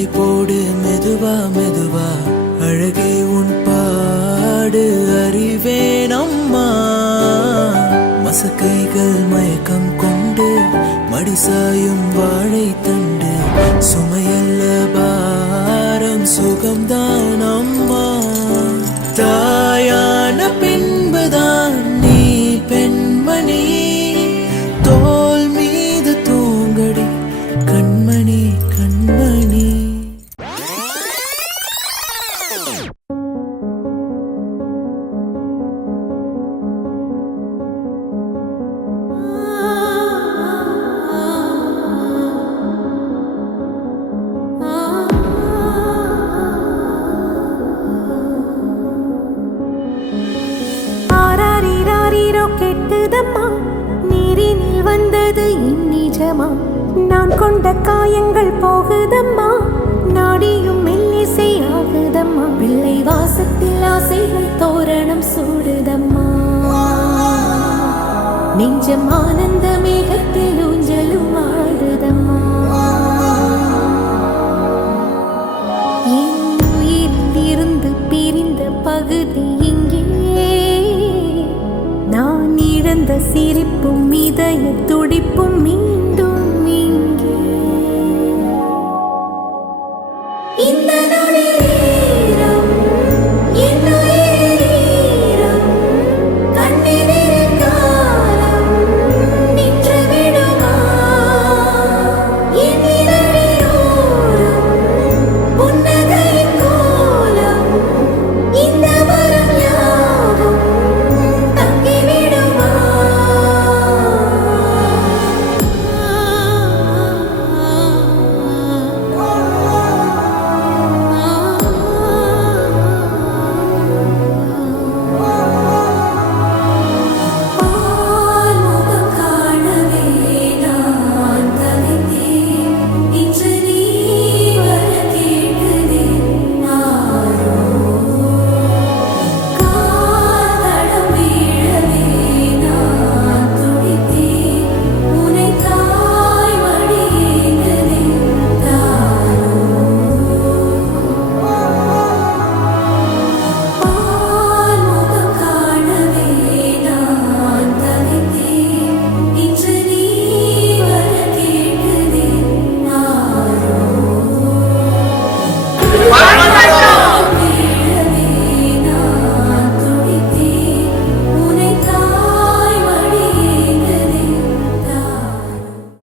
நடை போடு மெதுவா மெதுவா, அழகே உன் பாடு அறிவேன் அம்மா. மசக்கைகள் மயக்கம் கொண்டு மடிசாயும் வாழை தண்டு, சுமையல்ல பாரம் சுகம்தான் அம்மா. தாயான பின்புதான் நீ பெண்மணி, தோல் மீது தூங்கடி கண்மணி கண்மணி. கெட்டுதம்மா, நீரினில் வந்தது என் நிஜமா. நான் கொண்ட காயங்கள் போகுதம்மா, நாடியும் மெல்லிசை ஆகுதம்மா. பிள்ளை வாசத்தில் ஆசைகள் தோரணம் சூடுதம்மா. நெஞ்சம் ஆனந்த மேகத்தில் ஊஞ்சலும் ஆடுதம்மா. என் உயிரில் இருந்து பிரிந்த பகுதி இங்கே, நான் இழந்த சிரிப்பும் இதய துடிப்பும் மீண்டும் இங்கே. இந்த நாளில்